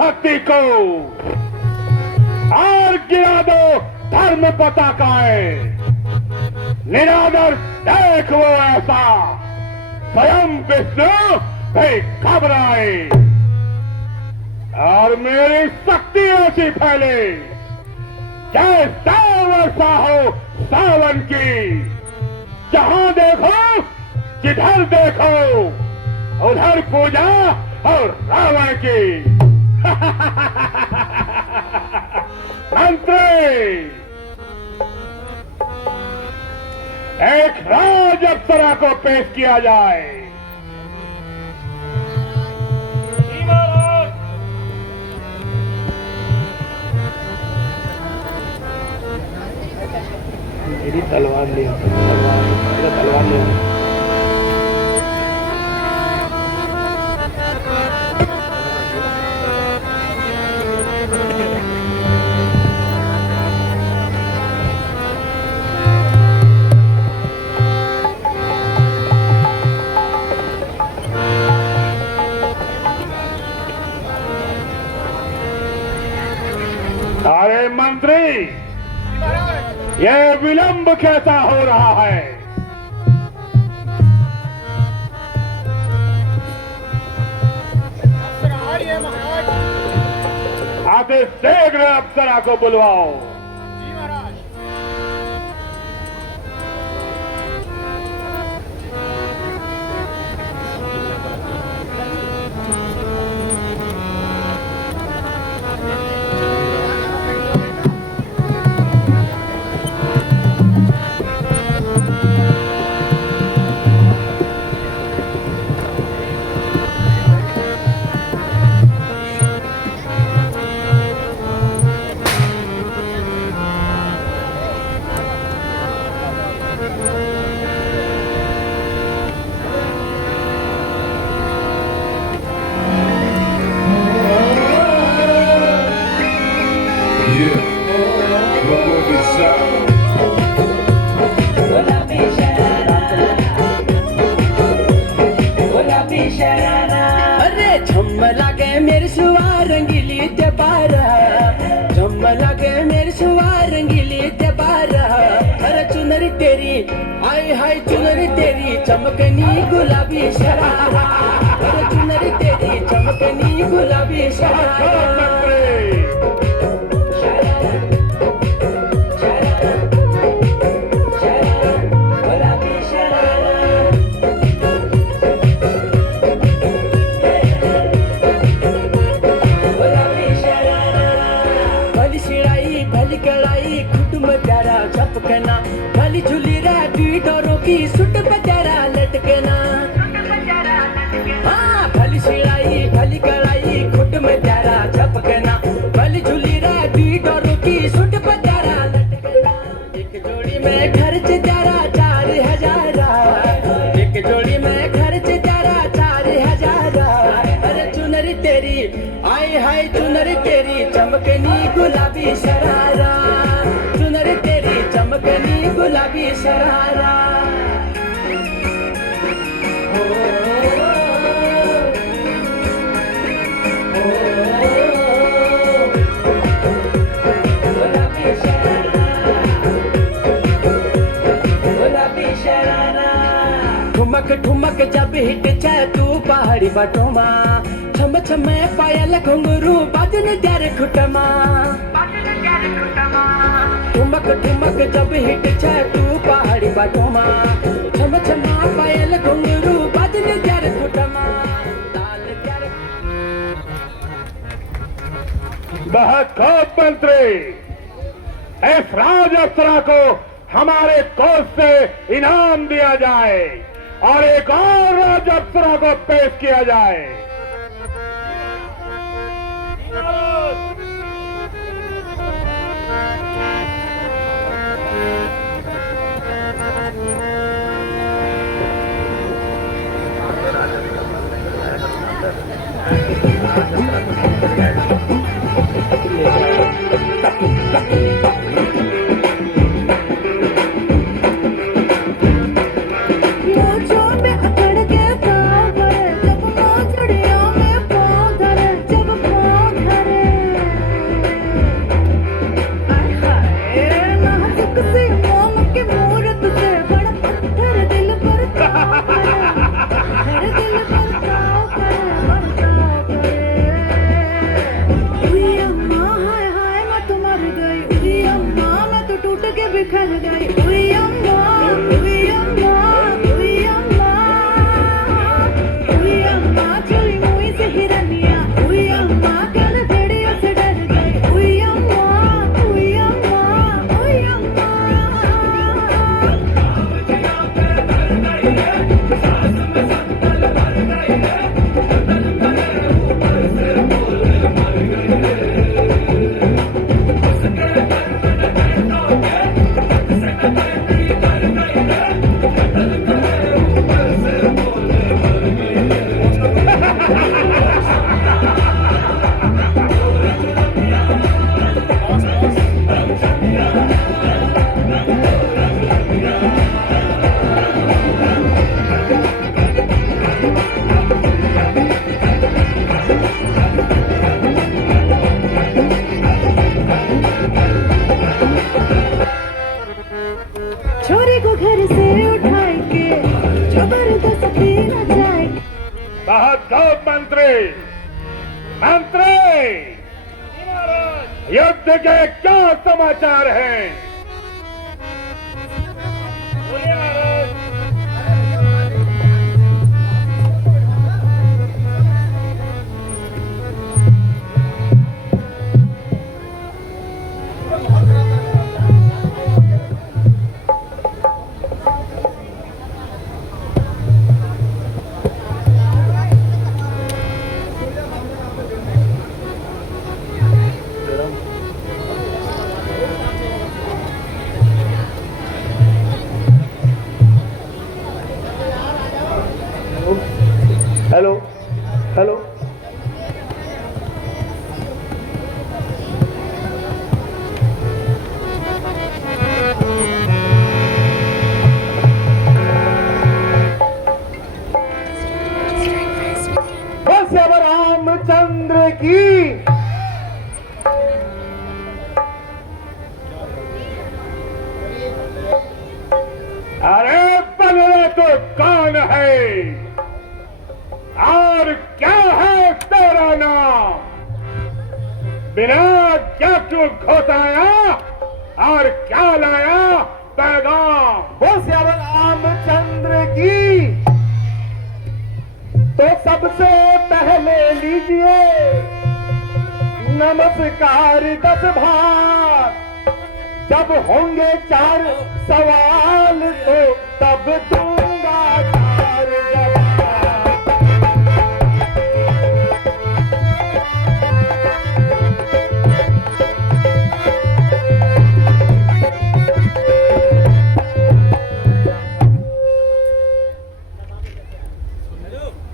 भक्ति को और गिरा दो धर्म पताकाएं। निरादर देख वो ऐसा स्वयं विष्णु भी घबराए और मेरी शक्ति ऐसी फैले जैसे वर्षा हो सावन की। जहां देखो जिधर देखो उधर पूजा और रावण की। मंत्री, एक राज अप्सरा को पेश किया जाए। मेरी तलवार ले, मेरा तलवार ले। अरे मंत्री, यह विलंब कैसा हो रहा है? आते शीघ्र अप्सरा को बुलवाओ। अरे झम्म लागे मेरी सुवार रंगीली ते पार, झम्म लागे मेरी सुवार रंगीली ते पार। अरे चुनरी तेरी हाय हाय चुनरी तेरी चमकनी गुलाबी शरारा। अरे चुनरी तेरी चमकनी गुलाबी शरारा। भली झूली राती डोरों की सुट बजारा लटकना। हाँ भली सिलाई भली कड़ाई खुट में प्यारा झपकना। भली झूली राती डोरों की सुट बजारा लटकना। एक जोड़ी में खर्च तेरा 4,000, एक जोड़ी में खर्च तेरा 4,000। अरे चुनरी तेरी आय हाय चुनरी तेरी चमकनी गुलाबी शरारा। चुनरी तेरी चमकनी गुलाबी शरारा। गुलाबी शरारा, गुलाबी शरारा। ठुमक ठुमक जब हिट जाए तू पहाड़ी बाटों माँ, छम छम पायल घुंघरू बाजन त्यारे खुटमा। ठुमक ठुमक जब हिट जाए तू पहाड़ी बाटों माँ, छम छम पायल घुंघरू बाजन त्यारे खुटमा। बहुत खूब मंत्री, इस राज अप्सरा को हमारे कोष से इनाम दिया जाए और एक और राज अप्सरा को पेश किया जाए। मोचों पे अकड़ के पाँव पड़े जब मोचड़ी युद्ध के क्या समाचार हैं? हेलो हेलो बस अब रामचंद्र की अरे बगले तो कौन है और क्या है तेरा नाम? बिना क्या क्यों घोटाया और क्या लाया पैगाम? वो श्याम रामचंद्र की तो सबसे पहले लीजिए नमस्कार 10 भाग। जब होंगे 4 सवाल तो तब दूंगा 4 जवाब।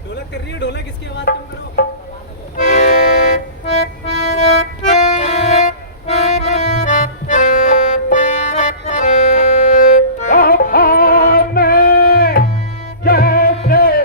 ढोलक कर रही है, ढोलक इसकी आवाज कम करो। जैसे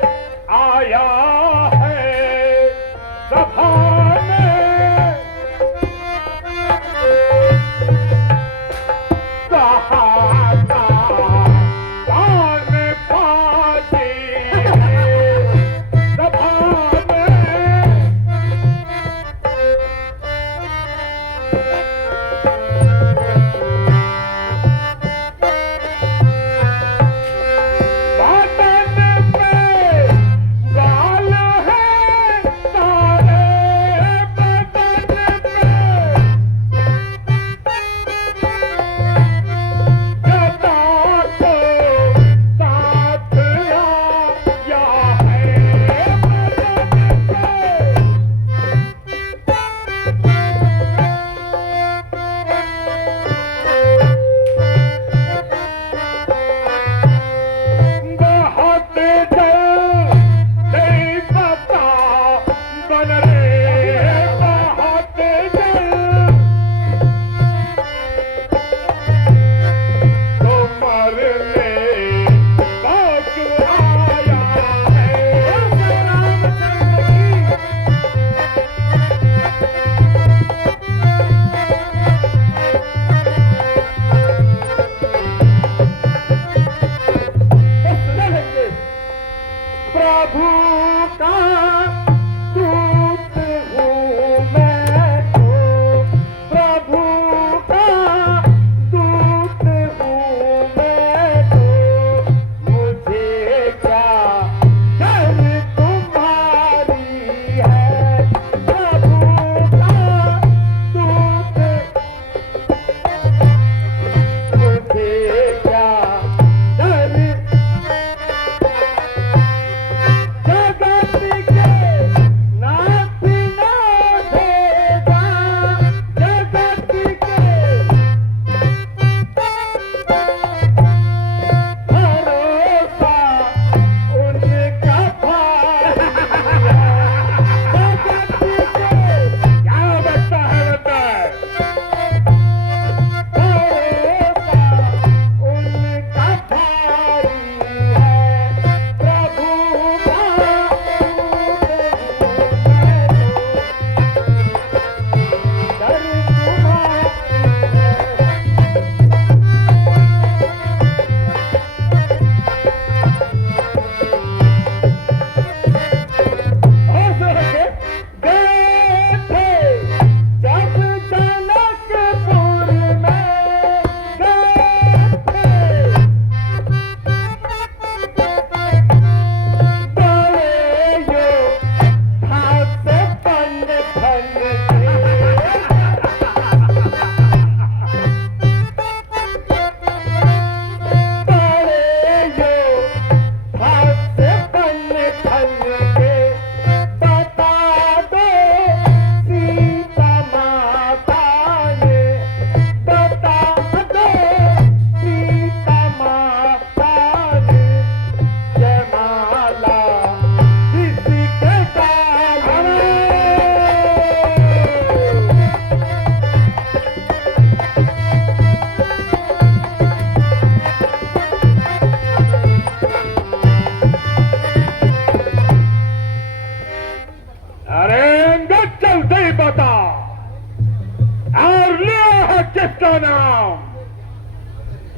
किसका नाम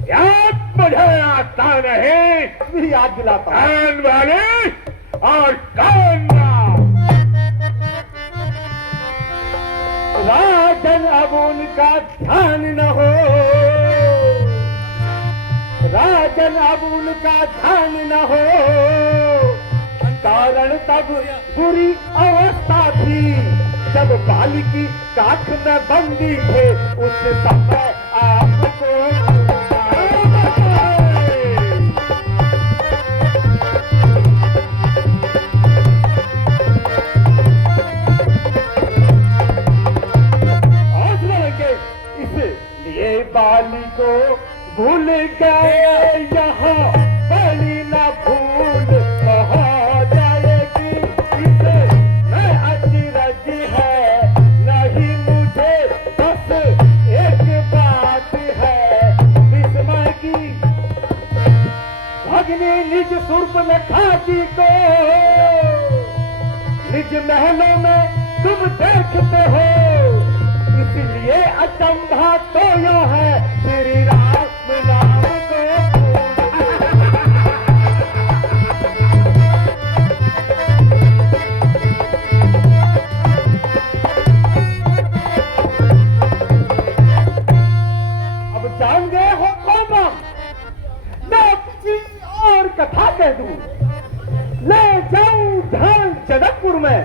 याद मुझे आता नहीं, याद दिलाता हूं। कान वाले और कान नाम। राजन अब उनका ध्यान न हो, राजन अब उनका ध्यान न हो, कारण तब बुरी अवस्था थी जब बालिकी काख में बंदी थे, उस समय आपको इसलिए बाली को भूल गए, यहाँ बड़ी ना भूल हो जाएगी। इसे मैं अचरज है नहीं मुझे, बस एक बात है विस्मय की। भगनी निज शूर्पणखा जी को निज महलों में तुम देखते हो, इसलिए अचंभा तो यह है श्री राम नाम को। अब जान गए हो कौन हम? मैं अपनी और कथा कह दूं, ले जाऊं ध्यान जनकपुर में,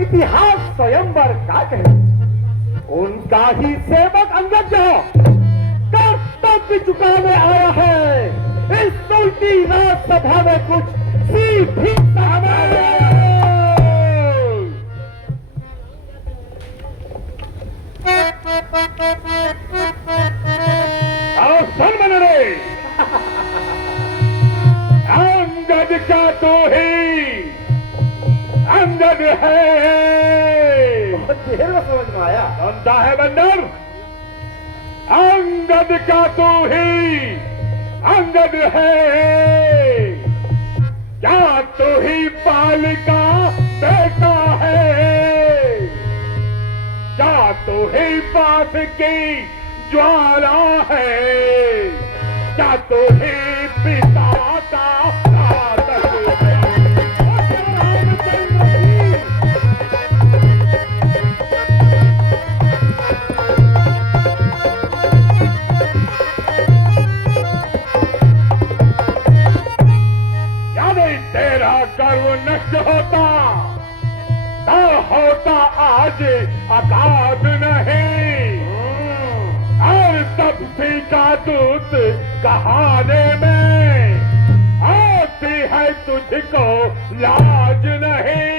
इतिहास स्वयंवर का कहूं। उनका ही सेवक अंगद जो कर्तव्य चुकाने आया है, इस उल्टी राजसभा में कुछ सीधी सुन बन रे, अंगद का तो ही अंगद है। देर में समझ में आया। सुनता है बंदर, अंगद का तो ही अंगद है, क्या तो ही पाल का बेटा है, क्या तो ही पास की ज्वाला है, क्या तो ही पिता का घातक है। तेरा गर्व नष्ट होता तो होता आज अकाद नहीं, और तब भी का दूत कहाने में आती है तुझको लाज नहीं।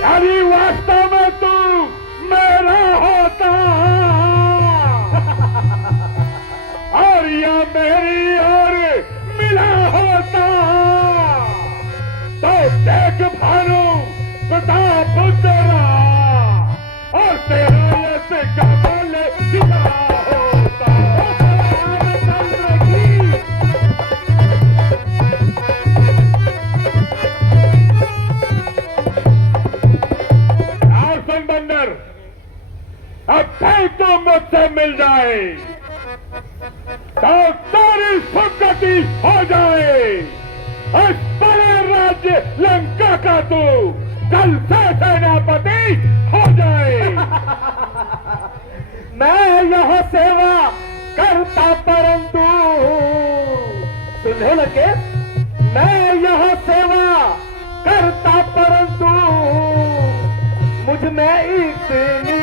यानी वास्तव में तू मेरा होता और या मेरी और मिला होता, तो देख भानु प्रताप तेरा और तेरा यश कमल खिला होता। रामचंद्र की सुन बंदर, अब फिर तो मुझसे मिल जाए तो तेरी सुगति हो जाए, इस बड़े राज्य लंका का तू कल से सेनापति हो जाए। मैं यह सेवा करता परंतु सुनो लगे, मैं यह सेवा करता परंतु मुझ में इतनी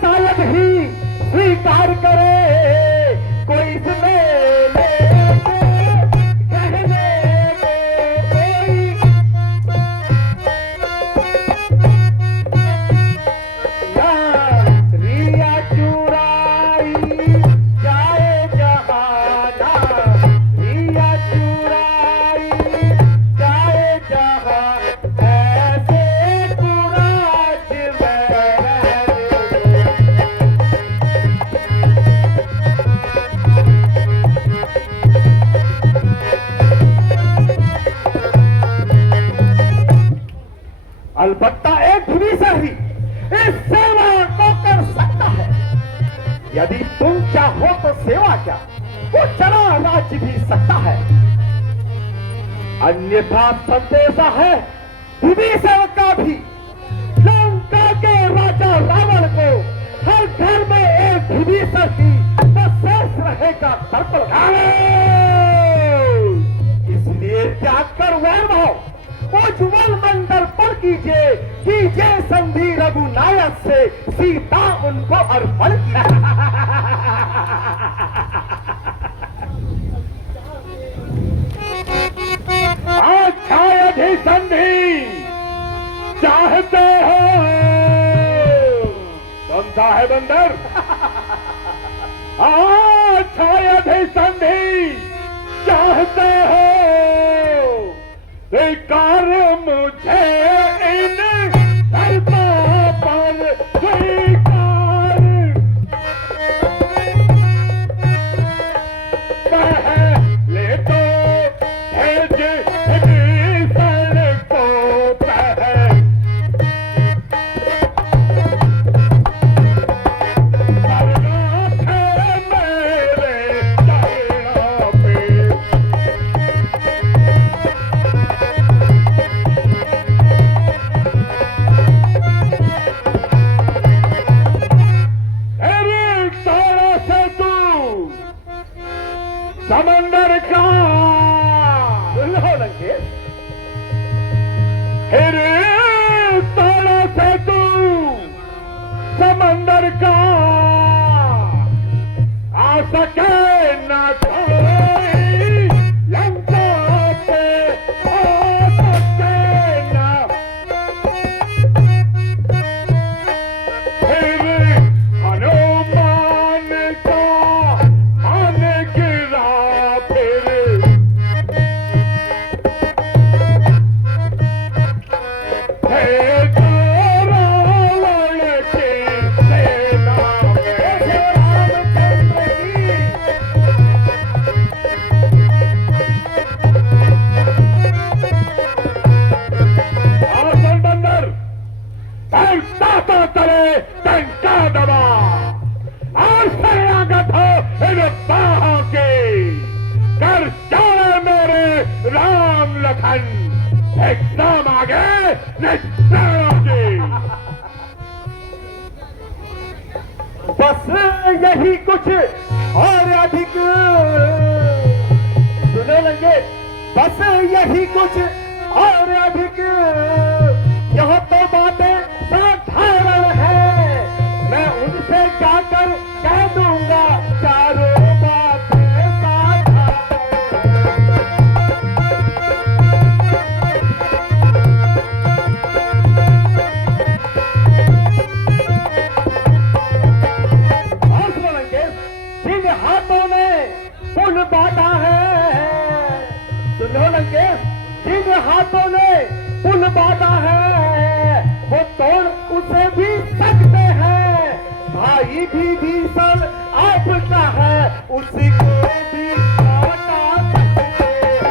शायद ही स्वीकार करे कोई इसमें कहने रिया चुराई जाए जहाना, रिया चुराई जाए जहां, ऐसे कुराज में अलबत्ता एक भी सही इस सेवा को कर सकता है। यदि तुम चाहो तो सेवा क्या, वो चला राज्य भी सकता है। अन्यथा संदेशा है विभीषण का भी, लंका के राजा रावण को हर घर में एक विभीषण ही तो शेष रहेगा दर्पण। इसलिए त्याग कर वैर भाव, उज्ज्वल मंदर्पण कीजिए, कीजिए संधि रघुनायक से, सीता उनको अर्पण की। अच्छा यदि संधि चाहते हो, कौन सा है बंदर? अच्छा यदि संधि चाहते हो, स्वीकार मुझे इन शर्तों पर स्वीकार। पहले तो भेज विभीषण को, सरनाथ मेरे चरणों पे। समंदर का सुनो लंकेश, फिर तोड़ा से तू समंदर का आ सके न कोई लंका पे, आ सके न। फिर हनुमान का मन गिरा, फिर रावण की सेना में रामचंद्र की आसन बंदर ताता तले टंका दबा और शरणागत हो इन बाहों के, कर चौड़े मेरे राम लखन, एकदम आगे निश्चय की। बस यही कुछ और अधिक, सुनो लंगे, बस यही कुछ और अधिक, यह तो बातें साधारण है, मैं उनसे जाकर कह दूंगा चारों बातें साधारण। और सुनो लंकेश, जिन हाथों ने पुल बांटा है, सुनो लंकेश, जिन हाथों ने पुल बांटा है, वो तोड़ उसे भी सकते हैं। भाई भी भीषण आपका है, उसी को भी काटा सकते हैं।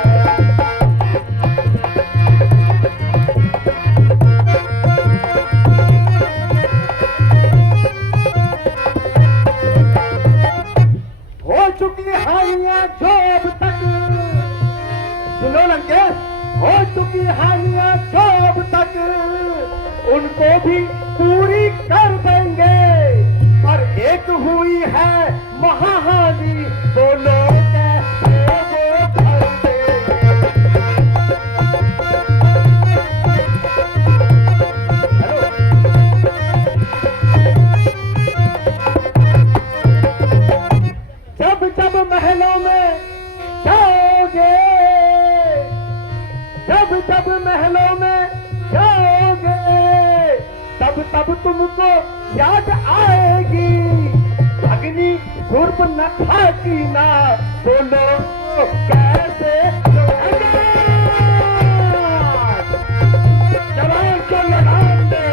हो चुकी हानियां जो अब तक, सुनो लंकेश, हो चुकी हानियां जो अब तक, उनको भी पूरी कर देंगे। पर एक हुई है महाहानि, तो लोग कैसे वो भर देंगे। हेलो तुमको याद आएगी अग्नि सुर्प न खाती ना बोलो कैसे जवान को लगाम दे।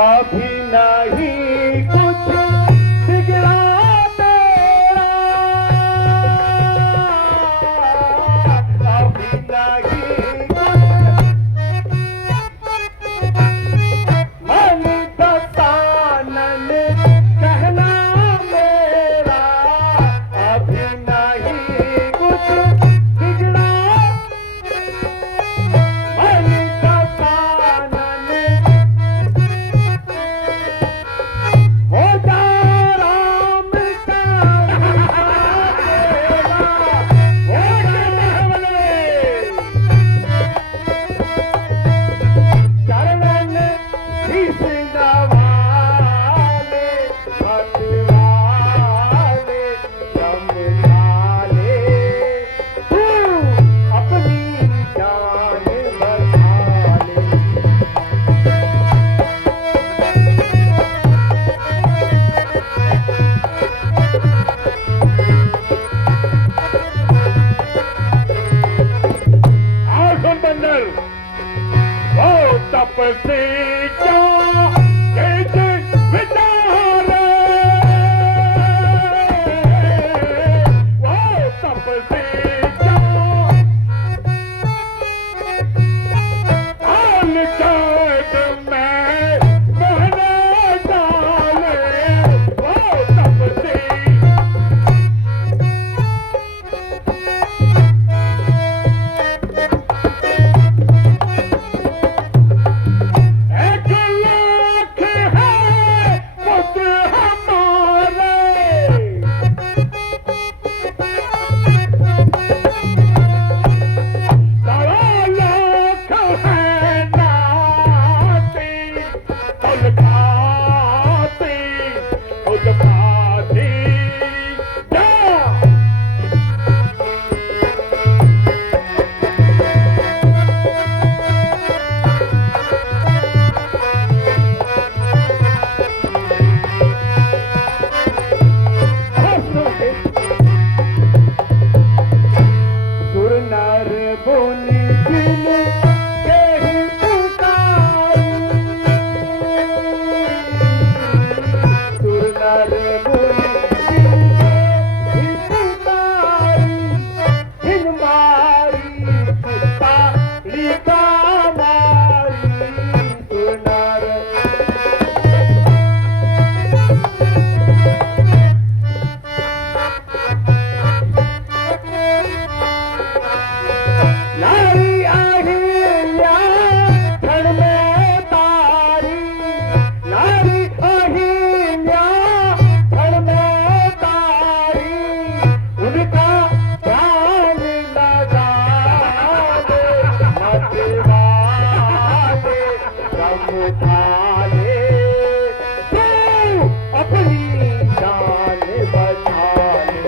अभी नहीं कुछ बिगड़ा तेरा अभी नहीं कुछ मन दसानन कहना मेरा अभी नहीं कुछ बिगड़ा मन दसानन हो जा राम का चरण शीश नवाले मतवाले समझाले तू अपनी जान बचाले आसन बंदर वो तपसी क्या कैसे विचारे वो तपसी क्या हाल कैद में बहने डाले वो तपसी एक उठा ले, तू अपनी जान बचा ले।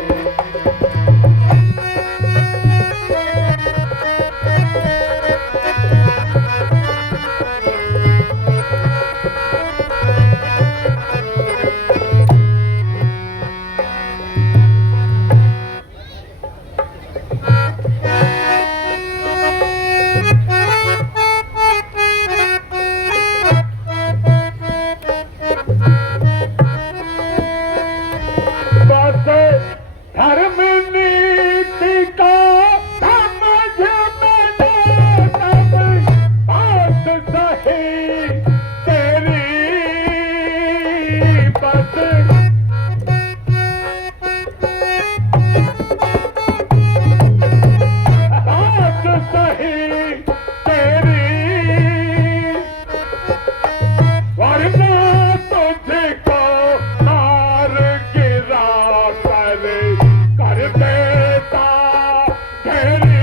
बस धर्म नीति का समझ में दे सब बात सही तेरी, बस बात सही तेरी, वरना तुझको मार गिरा कर देता घेरी।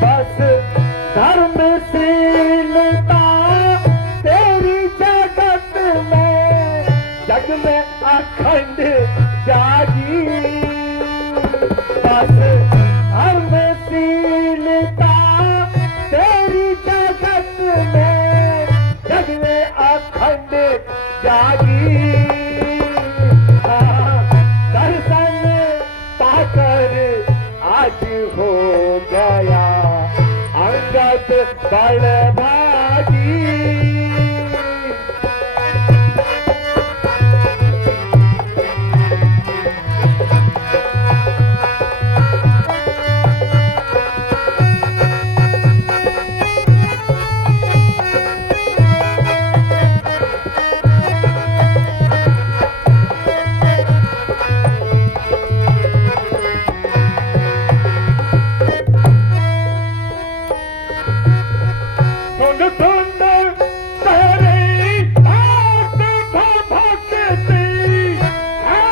बस धर्मशीलता तेरी जगत में, जग में अखंड जागी। बस धर्मशीलता तेरी जगत में, जग में अखंड जागी। दर्शन पाकर आज हो गया अंगद बलभागी। सुन सुन तेरी बात को भक्ति है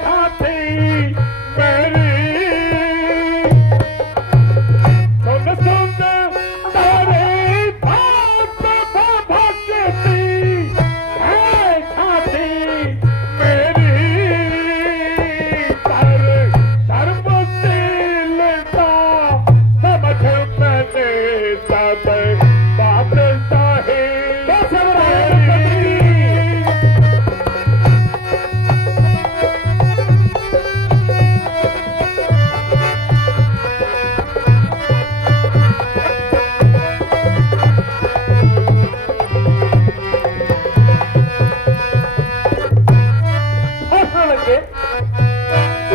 छाती मेरी। सुन सुन तेरी बात को भक्ति है छाती मेरी। पर धर्मशीलता समझ मैंने सब बात सही तेरी। हंसने लगे,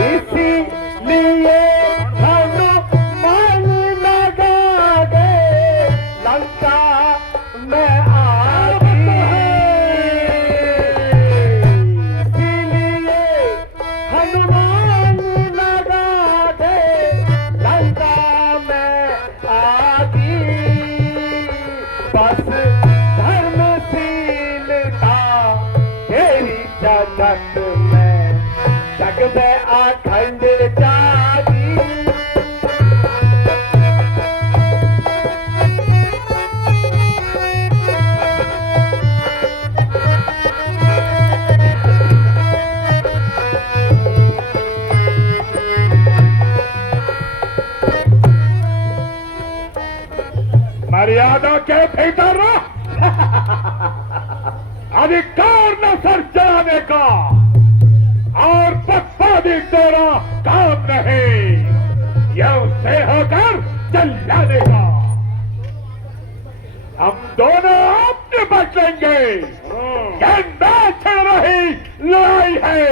इसीलिए हनुमान लगा गए लंका में आग। इसीलिए हनुमान लगा गए लंका में आग। बस धर्मशीलता तेरी जगत में, जग में अखंड जागी। मर्यादा के भीतर अधिकार न सर चलाने का और पक्षपाती तेरा काम नहीं, यह से होकर चल जाने का। हम दोनों आप निपट लेंगे। ये न चल रही लड़ाई है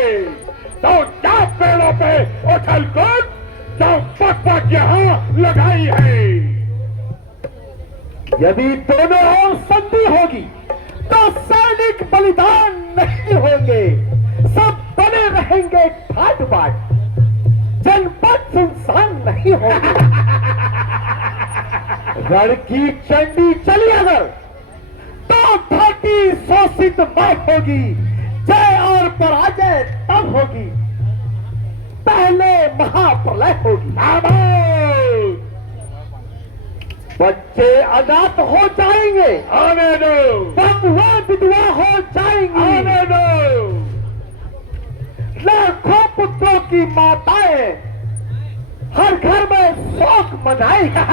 तो क्या पेड़ों पे उछल कूद जो पक यहाँ लगाई है। यदि दोनों ओर संधि होगी तो सैनिक बलिदान नहीं होंगे, सब बने रहेंगे ठाट बाट। जनपद सुनसान नहीं होगी। लड़की चंडी चली अगर तो धरती शोषित मत होगी। जय और पराजय तब होगी, पहले महाप्रलय होगी। बच्चे अनाथ हो जाएंगे, आने दो, बंधुआ विधवा हो जाएंगी, आने दो। लाखों पुत्रों की माताएं हर घर में शोक मनाएगी।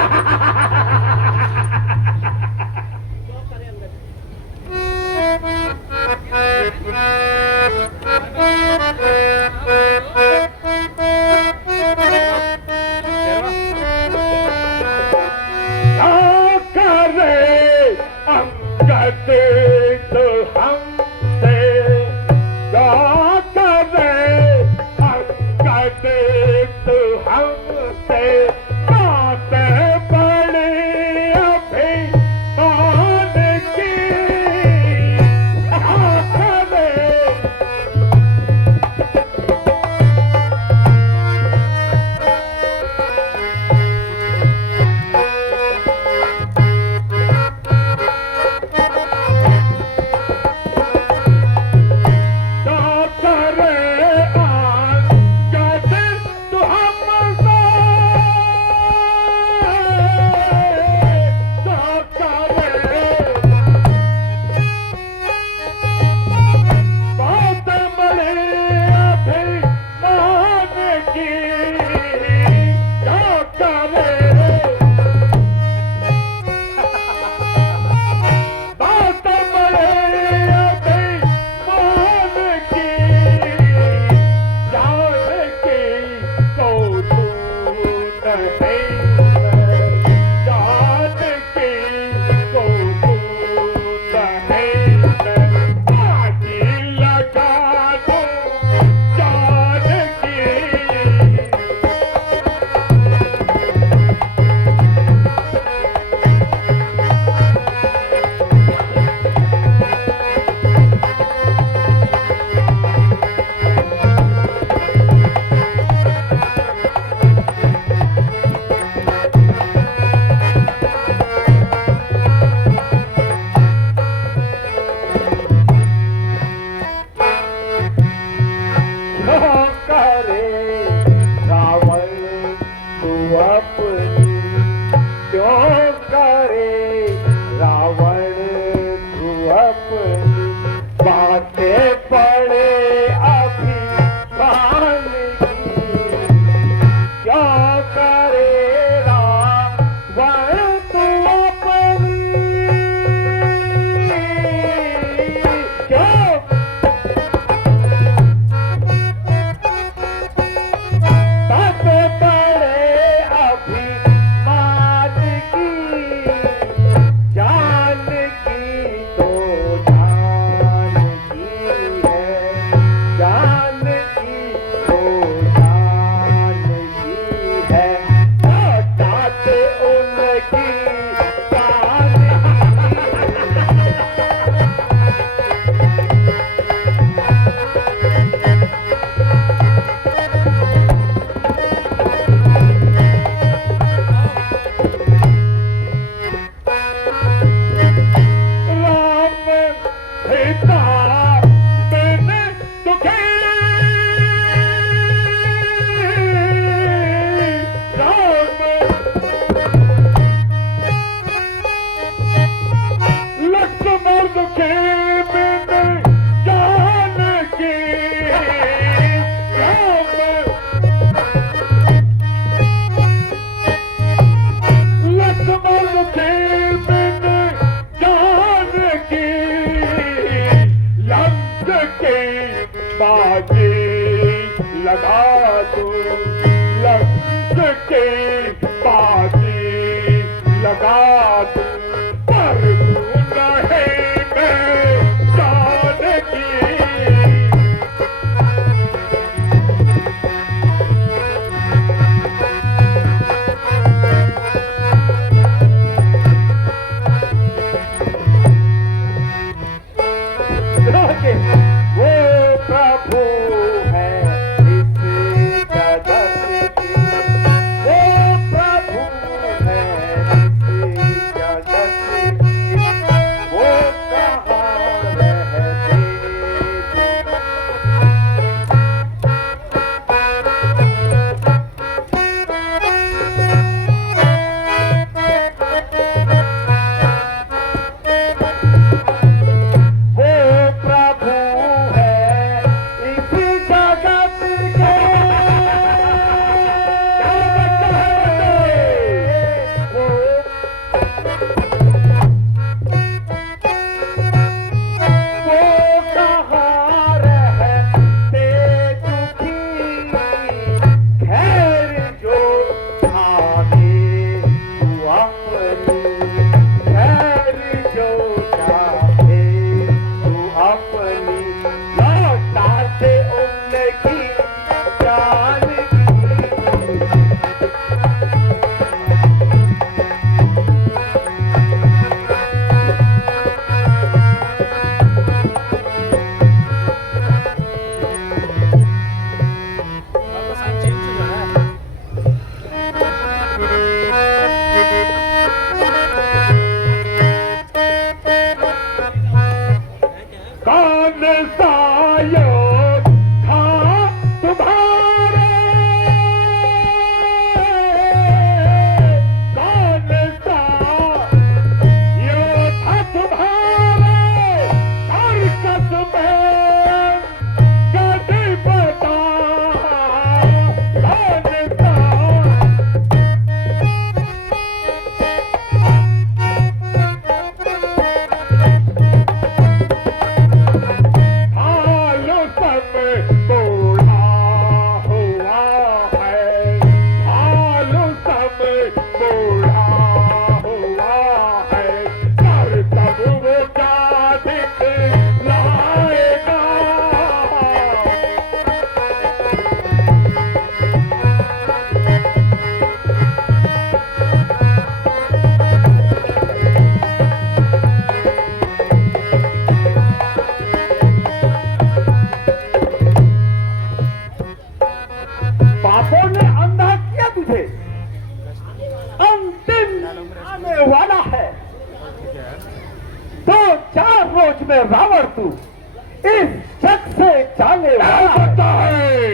में रावण तू इस जग से जाने वाला है।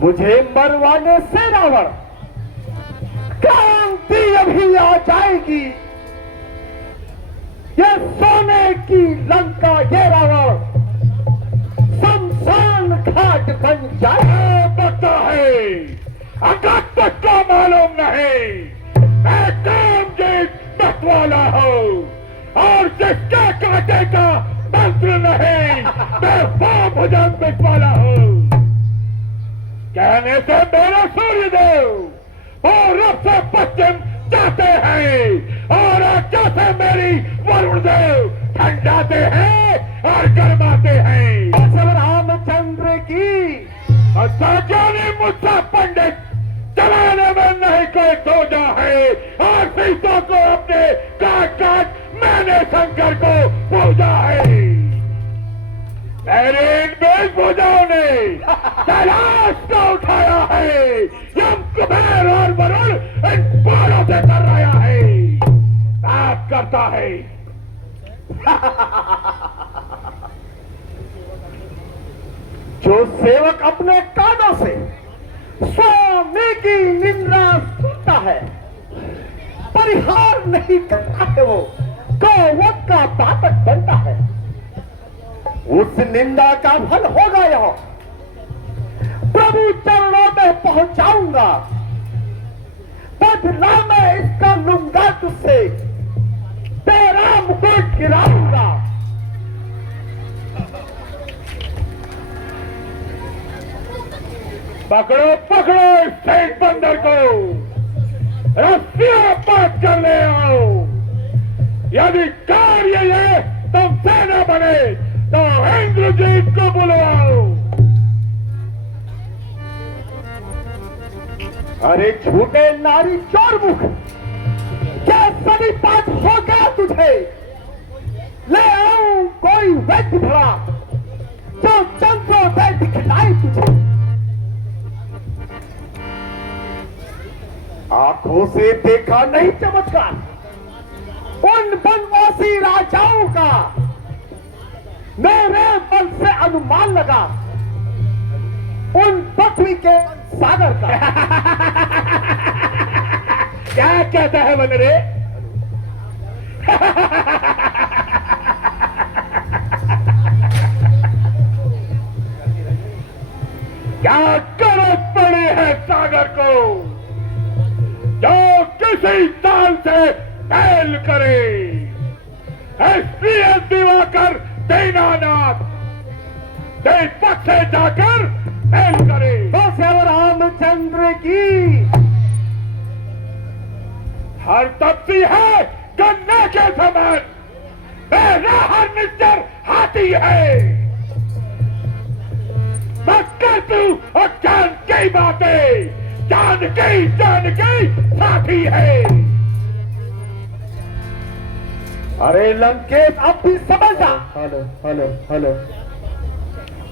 मुझे मरवाने से रावण क्रांति अभी आ जाएगी। ये सोने की लंका ये रावण शमशान घाट बन जाए। पता है अगर तुझको मालूम नहीं मैं कामजीत वाला हूँ और जिसके कांटे का मंत्र नहीं मैं वो भुजंग वाला हूँ। कहने से मेरे सूर्यदेव पूरब से पश्चिम जाते हैं और जैसे मेरी वरुण देव ठंडाते हैं और गर्माते हैं। रामचंद्र की जाने मुझसे पंडित चलाने में नहीं कोई सोचा है और सीतों को अपने काट काट मैंने शंकर को पूजा है। मेरे इन वेशभूषाओं ने कैलाश को उठाया है। यम कुबेर और वरुण इन बालों से कर रहा है बात करता है। जो सेवक अपने कानों से स्वामी की निंदा सुनता है परिहार नहीं करता है वो गौवत का पातक बनता है। उस निंदा का फल होगा यह प्रभु चरणों में पहुंचाऊंगा। बदला मैं इसका लूंगा तुझसे तेरा मुकुट गिराऊंगा। पकड़ो पकड़ो इस सेठ बंदर को रस्सियां पात कर ले आओ। यदि कार्य ये तुम सेना बने तो इंद्रजीत को बुलवाओ। अरे झूठे नारी चोर मुख क्या सभी बात हो गया तुझे। ले आओ कोई वैद्य भला जो चंद्रोदय दिखलाई तुझे। आंखों से देखा नहीं चमत्कार उन वनवासी राजाओं का मेरे बल से अनुमान लगा उन पृथ्वी के सागर का। क्या कहता है बनरे? क्या गरज पड़ी है सागर को जो किसी ताल से फैल करे। एसपीएस दिवाकर दीनानाथ दीपक से जाकर फैल करे। बस रामचंद्र की हर तपती है गन्ने के समान मेरा हर निश्चर हाथी है। मत कर तू और जान की बातें जान की साथी है। अरे लंकेश अब भी समझ जा। हेलो हेलो हेलो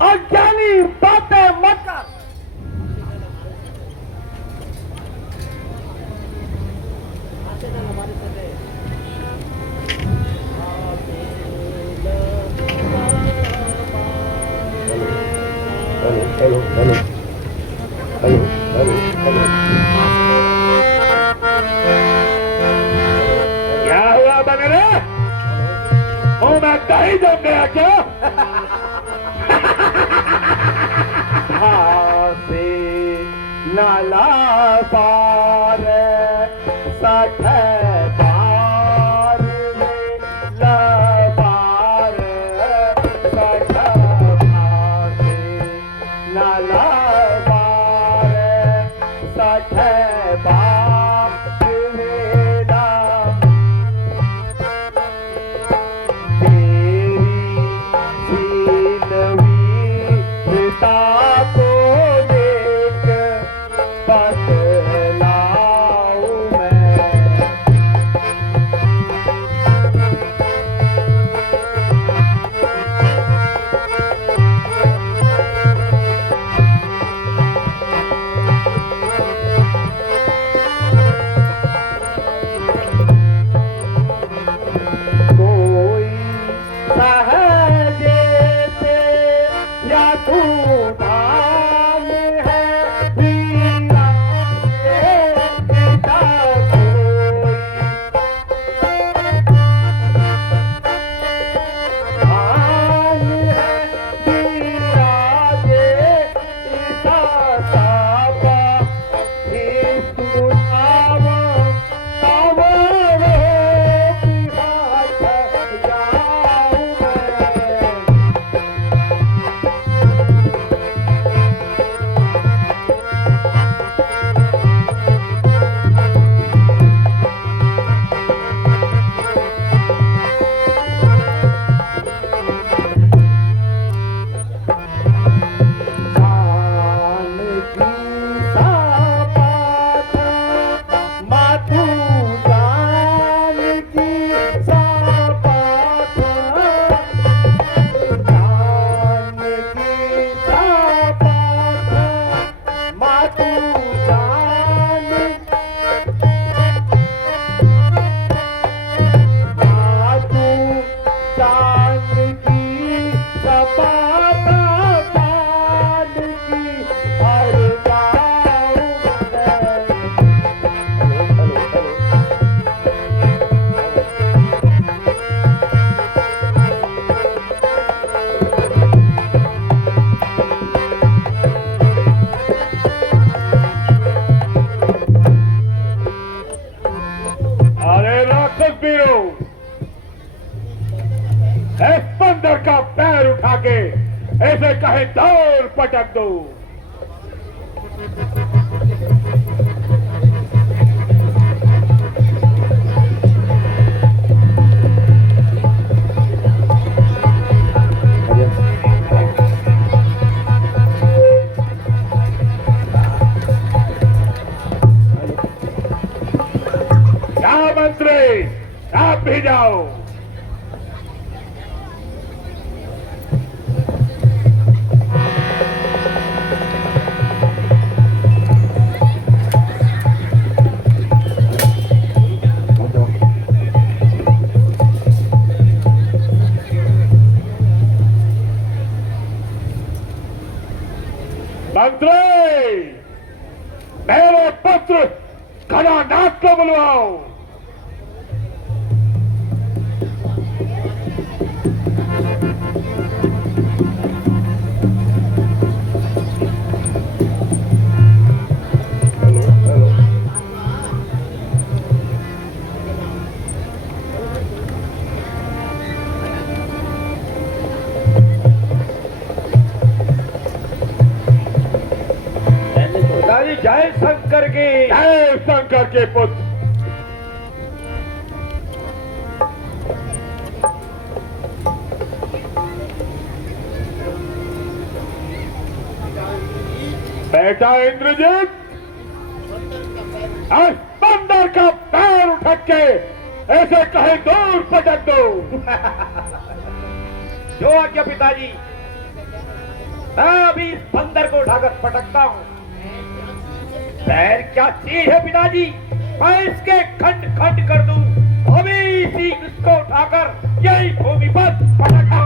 अज्ञानी बातें मत कर। Hello hello hello hello hello क्या हुआ बनरे? ओ मैं दही जम गया क्या? से नाला पार सठ पार लबार सठ भासे नाला पार सठ बाप वेला तेरी सीलवी पिता को देख बतलाऊं मैं। ऐसे कहे दूर पटक दो। क्या मंत्री, आप भी जाओ। मंत्री, मेरे पुत्र घनानाथ को बुलवाओ। जय शंकर की। जय शंकर के पुत्र। बेटा इंद्रजीत, आज बंदर का पैर उठक के ऐसे कहे दूर पटक दो। जो आज्ञा पिताजी। मैं अभी इस बंदर को उठाकर पटकता हूँ। पैर क्या चीज है पिताजी, मैं इसके खंड खंड कर दूं। अभी इसी इसको उठाकर यही भूमि पर पटका।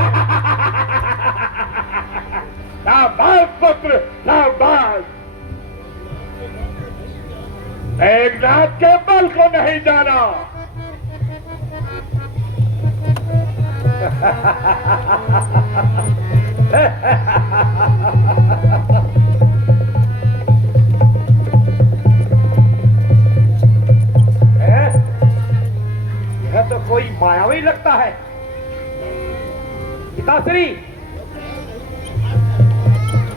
शाबाश पुत्र, शाबाश। मेघनाथ के बल को नहीं जाना। यह तो कोई मायावी लगता है पिताश्री।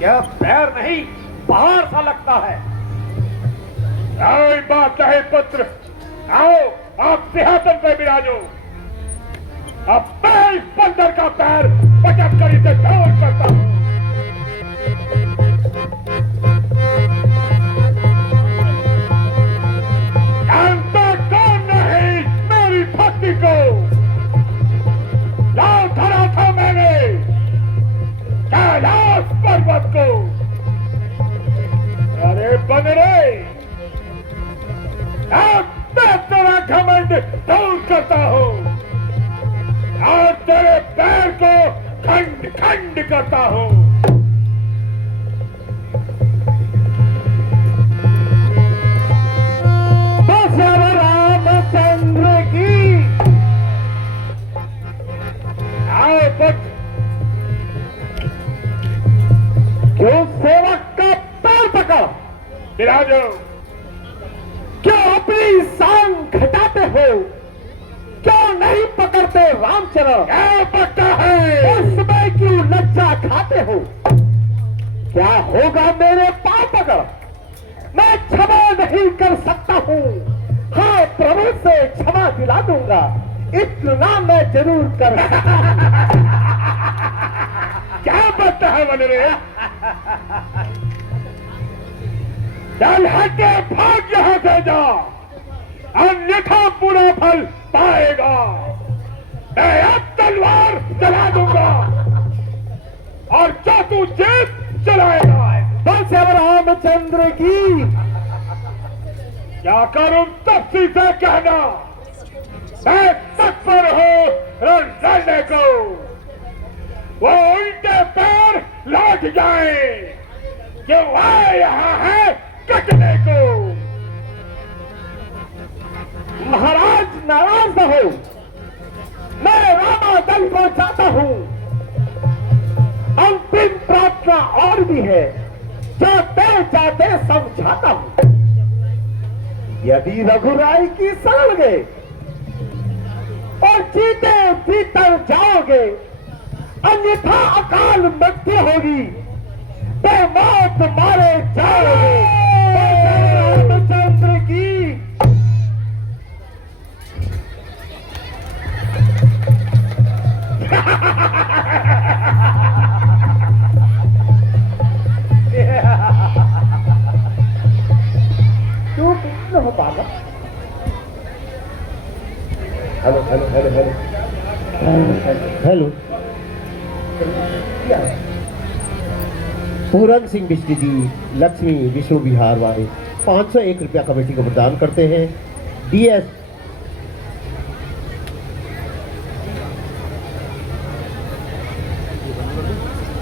यह पैर नहीं पहाड़ सा लगता है। कोई बात नहीं पुत्र, आओ आप सिंहासन पे विराजो। अब मैं इस बंदर का पैर पटक कर इसे दूर करता हूं। जानता कौन नहीं मेरी भक्ति को, लाओ धरा था मैंने कैलाश पर्वत को। अरे बंदरे, अब मैं तेरा घमंड दूर करता हूं और तेरे पैर को खंड खंड करता हूं। बस रामचंद्र की। आओ पुत्र, क्यों सेवक का पैर पकड़। विराजो। क्यों अपनी शान घटाते हो, क्यों नहीं पकड़ते रामचरण। क्या पता है उसमें क्यों लज्जा खाते हो। क्या होगा मेरे पांव पकड़, मैं क्षमा नहीं कर सकता हूँ। हाँ, प्रभु से क्षमा दिला दूंगा, इतना मैं जरूर कर। क्या पता है बंदरे, चल हटे, भाग यहां से जा, अन्यथा बुरा फल पाएगा। मैं अब तलवार चला दूंगा और जो तू जीत चलाएगा। बस रामचंद्र की। क्या करूं तफ्ती से कहना, मैं तत्पर हूं लड़ने को। वो उल्टे पैर लौट जाए, क्यों आए यहाँ है कटने को। महाराज नाराज न हो, मैं रामादल को चाहता हूँ। अंतिम प्रार्थना और भी है, जाते जाते समझाता हूँ। यदि रघुराई की शरण गए और जीते जीते जाओगे अन्यथा अकाल मृत्यु होगी, बेमौत मारे जाओगे। रामचंद्र की क्यों न हो पागा? Hello hello hello hello hello, Puran Singh बिश्री जी लक्ष्मी विश्व विहार वाले 501 रुपया कमेटी को प्रदान करते हैं। डीएस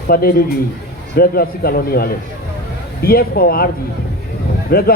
पनेरू जी ब्रजवासी कॉलोनी वाले, डीएस पवार जी ब्रजवासी